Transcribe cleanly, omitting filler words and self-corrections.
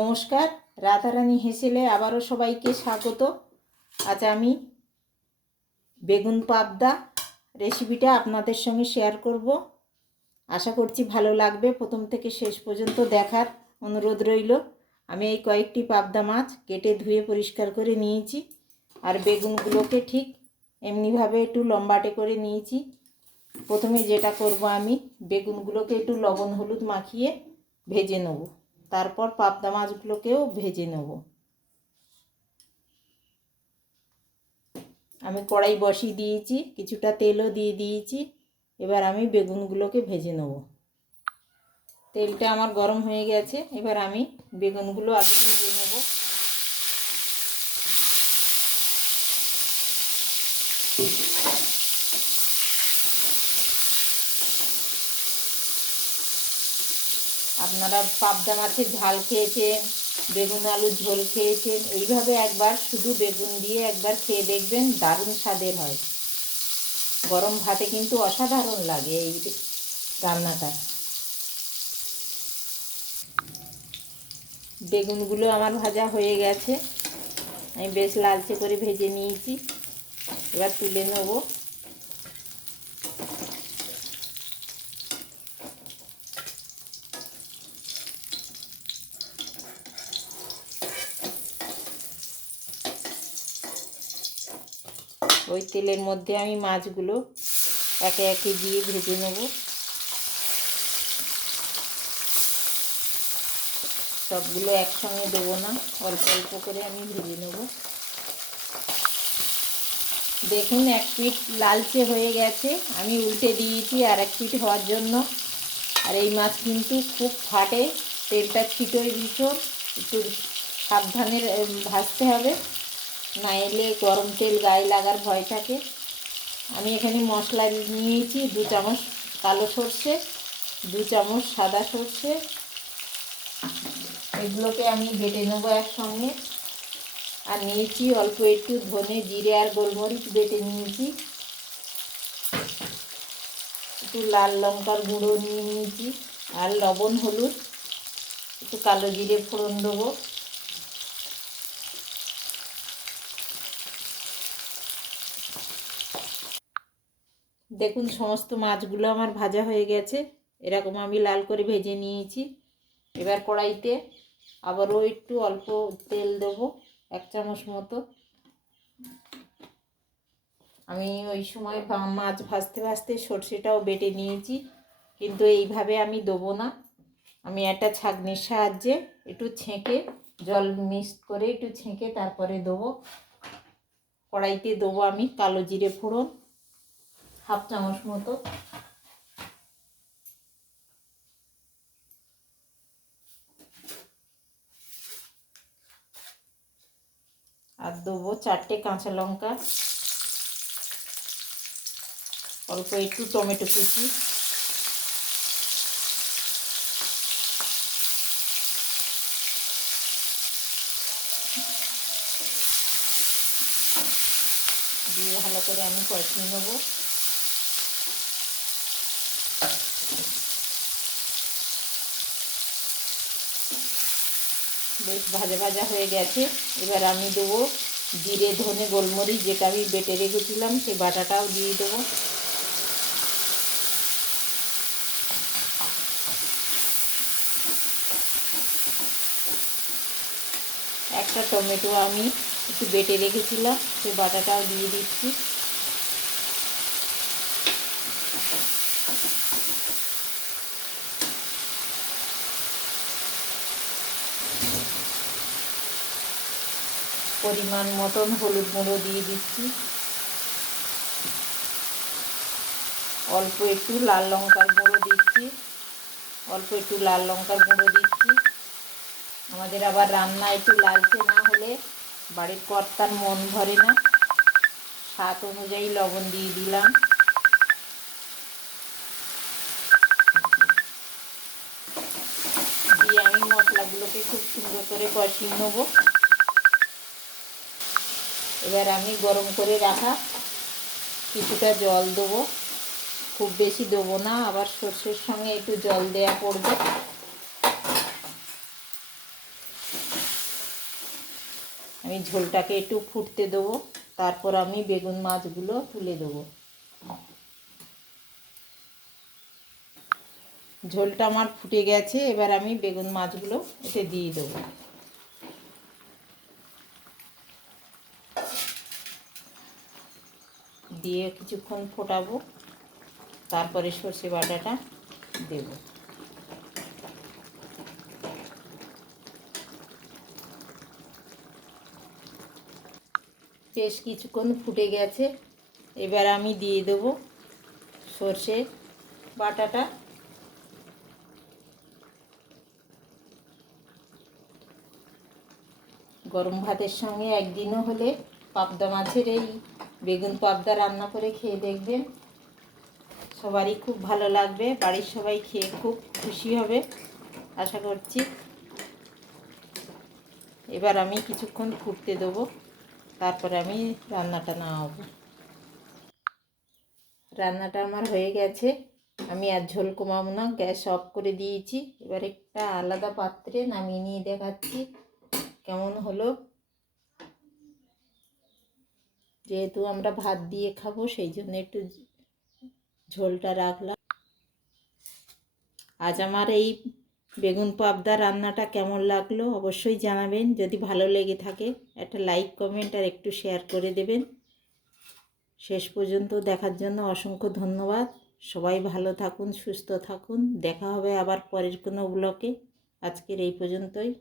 নমস্কার, রাধারানী হেসেলে আবারও সবাইকে স্বাগত। আজ আমি বেগুন পাবদা রেসিপিটা আপনাদের সঙ্গে শেয়ার করব। আশা করছি ভালো লাগবে। প্রথম থেকে শেষ পর্যন্ত দেখার অনুরোধ রইল। আমি এই কয়েকটি পাবদা মাছ কেটে ধুয়ে পরিষ্কার করে নিয়েছি, আর বেগুনগুলোকে ঠিক এমনিভাবে একটু লম্বাটে করে নিয়েছি। প্রথমে যেটা করব, আমি বেগুনগুলোকে একটু লবণ হলুদ মাখিয়ে ভেজে নেব। তারপর পাবদা মাছগুলোকেও ভেজে নেব। আমি কড়াই বসিয়ে দিয়েছি, কিছুটা তেলও দিয়ে দিয়েছি। এবার আমি বেগুনগুলোকে ভেজে নেব। তেলটা আমার গরম হয়ে গেছে। এবার আমি বেগুনগুলো আগে ভেজে নেব। আপনারা পাবদা মাছের ঝাল খেয়েছেন, বেগুন আলুর ঝোল খেয়েছেন, এইভাবে একবার শুধু বেগুন দিয়ে একবার খেয়ে দেখবেন, দারুণ স্বাদের হয়। গরম ভাতে কিন্তু অসাধারণ লাগে এই রান্নাটা। বেগুনগুলো আমার ভাজা হয়ে গেছে, আমি বেশ লালচে করে ভেজে নিয়েছি। এবার তুলে নেব। ওই তেলের মধ্যে আমি মাছগুলো একে একে দিয়ে ভেজে নেব। সবগুলো একসঙ্গে দেবো না, অল্প অল্প করে আমি ভেজে নেব। দেখুন, এক পিঠ লালচে হয়ে গেছে, আমি উল্টে দিয়েছি আর এক পিঠ হওয়ার জন্য। আর এই মাছ কিন্তু খুব ফাটে, তেলটা ছিটোয় ভীষণ, একটু সাবধানে ভাজতে হবে, না এলে গরম তেল গায়ে লাগার ভয় থাকে। আমি এখানে মশলা নিয়েছি 2 চামচ কালো সর্ষে, 2 চামচ সাদা সর্ষে। এগুলোকে আমি বেটে নেবো একসঙ্গে। আর নিয়েছি অল্প একটু ধনে জিরে আর গোলমরিচ বেটে নিয়েছি। একটু লাল লঙ্কার গুঁড়ো নিয়ে নিয়েছি, আর লবণ হলুদ, একটু কালো জিরে ফোড়ন দেবো। দেখুন, সমস্ত মাছগুলো আমার ভাজা হয়ে গেছে, এরকম আমি লাল করে ভেজে নিয়েছি। এবার কড়াইতে আবারও একটু অল্প তেল দেবো, 1 চামচ মতো। আমি ওই সময় মাছ ভাজতে ভাজতে সর্ষেটাও বেটে নিয়েছি, কিন্তু এইভাবে আমি দেবো না। আমি একটা ছাঁকনির সাহায্যে একটু ছেঁকে, জল মিক্সড করে একটু ছেঁকে তারপরে দেবো। কড়াইতে দেবো আমি কালো জিরে ফোড়ন 1/2 চামচ মতো, আর দেবো 4টে কাঁচা লঙ্কা, অল্প একটু টমেটো কুচি, দিয়ে ভালো করে আমি কষিয়ে নেব। বেশ ভাজা ভাজা হয়ে গেছে। এবার আমি দেবো জিরে ধনে গোলমরিচ, যেটা আমি বেটে রেখেছিলাম, সেই বাটাটাও দিয়ে দেবো। একটা টমেটো আমি একটু বেটে রেখেছিলাম, সেই বাটাটাও দিয়ে দিচ্ছি। পরিমাণ মতন হলুদ গুঁড়ো দিয়ে দিচ্ছি, অল্প একটু লাল লঙ্কার গুঁড়ো দিচ্ছি, অল্প একটু লাল লঙ্কার গুঁড়ো দিচ্ছি। আমাদের আবার রান্না একটু লালচে না হলে বাড়ির কর্তার মন ভরে না। স্বাদ অনুযায়ী লবণ দিয়ে দিলাম। দিয়ে আমি মশলাগুলোকে খুব সুন্দর করে কষিয়ে নেব। এবার আমি গরম করে রাখা কিছুটা জল দেবো, খুব বেশি দেবো না, আবার সর্ষের সঙ্গে একটু জল দেওয়া পড়বে। আমি ঝোলটাকে একটু ফুটতে দেবো, তারপর আমি বেগুন মাছগুলো তুলে দেবো। ঝোলটা আমার ফুটে গেছে, এবার আমি বেগুন মাছগুলো এতে দিয়ে দেবো। দিয়ে কিছুক্ষণ ফোটাবো, তারপরে সর্ষে বাটাটা দেব। বেশ কিছুক্ষণ ফুটে গেছে, এবার আমি দিয়ে দেবো সর্ষে বাটাটা। গরম ভাতের সঙ্গে একদিনও হলে পাবদা মাছের এই বেগুন পাবদা রান্না করে খেয়ে দেখবেন, সবারই খুব ভালো লাগবে, বাড়ির সবাই খেয়ে খুব খুশি হবে আশা করছি। এবার আমি কিছুক্ষণ ফুটতে দেবো, তারপরে আমি রান্নাটা নামাবো। রান্নাটা আমার হয়ে গেছে, আমি আর ঝোল কমাবো না, গ্যাস অফ করে দিয়েছি। এবার একটা আলাদা পাত্রে নামিয়ে নিয়ে দেখাচ্ছি কেমন হলো। যেহেতু আমরা ভাত দিয়ে খাবো সেই জন্য একটু ঝোলটা রাখলাম। আজ আমার এই বেগুন পাবদা রান্নাটা কেমন লাগলো অবশ্যই জানাবেন। যদি ভালো লেগে থাকে একটা লাইক কমেন্ট আর একটু শেয়ার করে দেবেন। শেষ পর্যন্ত দেখার জন্য অসংখ্য ধন্যবাদ। সবাই ভালো থাকুন, সুস্থ থাকুন। দেখা হবে আবার পরের কোনো ব্লগে। আজকের এই পর্যন্তই।